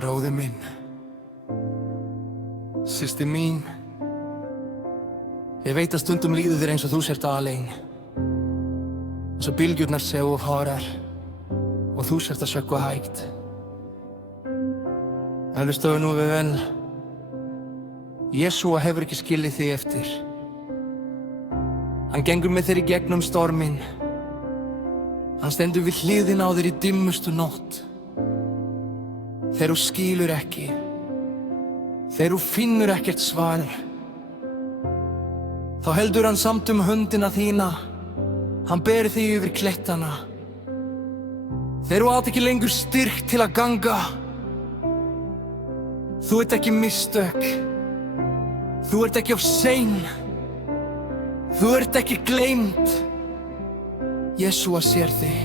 Bróðir minn, systir mín, ég veit að stundum líður þér eins og þú sért alein, eins og bylgjurnar séu of hárar og þú sért að sökkva hægt. En hlustaðu nú við venn, Jesúa hefur ekki skilið þig eftir. Hann gengur með þér í gegnum storminn. Hann stendur við hliðina á þér í dimmustu nótt. Þegar þú skilur ekki, þegar þú finnur ekkert svar, þá heldur hann samt höndina þína. Hann ber þig yfir klettana. Þegar þú átt ekki lengur styrk til að ganga, þú ert ekki mistök, þú ert ekki of sein, þú ert ekki gleymd. Jesúa sér þig.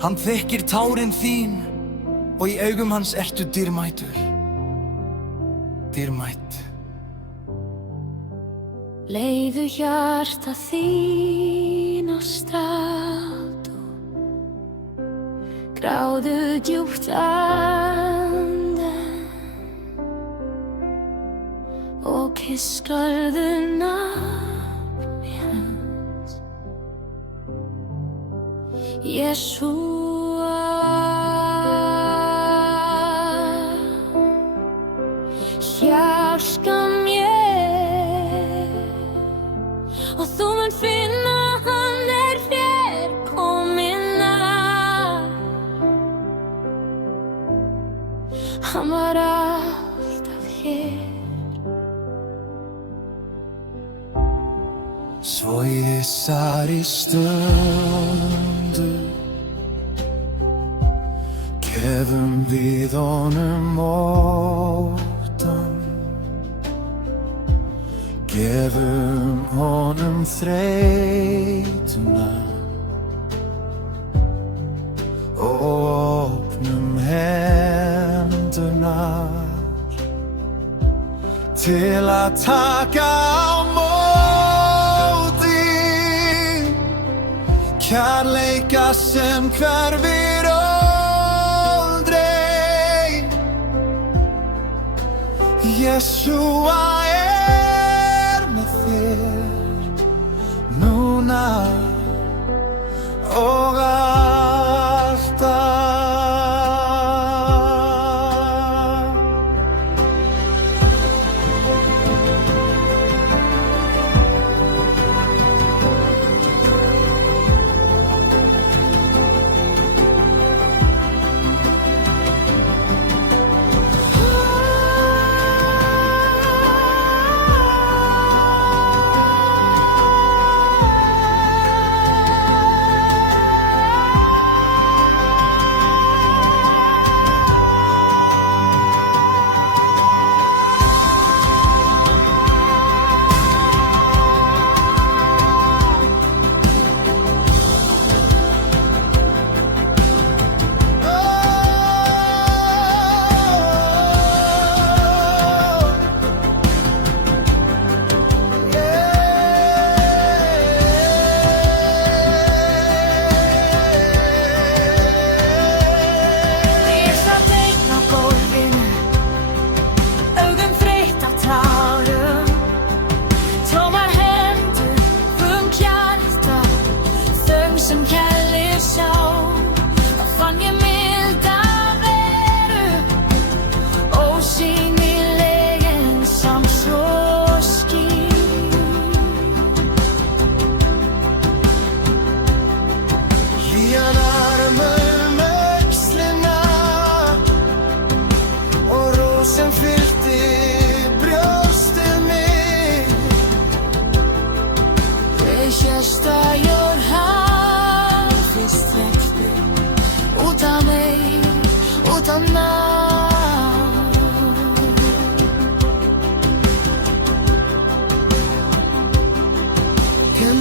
Hann þekkir tárin þín og í augum hans ertu dýrmætur. Dýrmætt. Leiðu hjarta þín á stráttu, gráðu djúpt andan og kiskarðu nafni hans. Jesúa, hjálpa mér og þú mun finna hann hér kominn nær. Hann var alltaf hér. Svo í þessari stundu gefum við honum óttann, gefum honum þreytuna og opnum hendurnar til að taka á móti kærleika sem hverfur aldrei. Jesúa með þér núna og alltaf.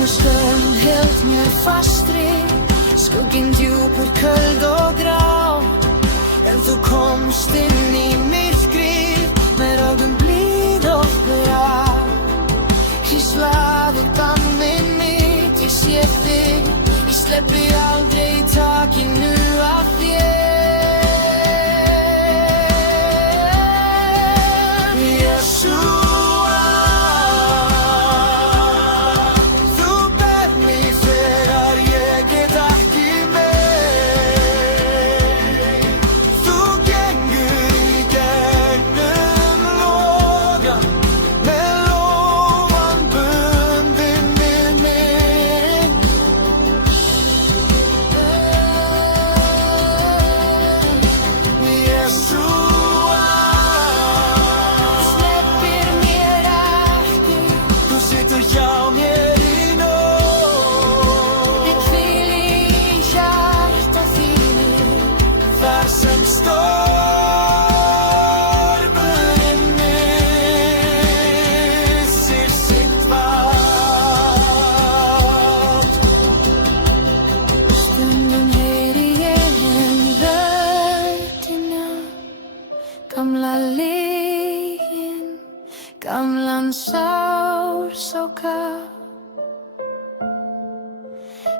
Skön hélt mér fastri, skugginn djúpur, köld og grá. En þú komst inn í myrkrið með ögum blíð og grá. Hríslaðir bannið mitt, ég sé þig, ég sleppi aldrei takinu af þér.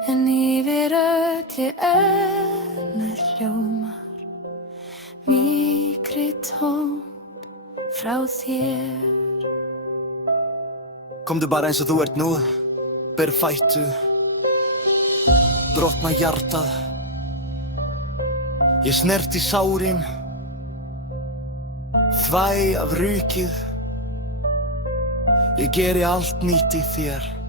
En yfir öllu önnur hljómar mýkri tón frá þér. Komdu bara eins og þú ert nú, berfættu, brotna hjartað. Ég snerti sárin, þvæ af rykið. Ég geri allt nýtt í þér.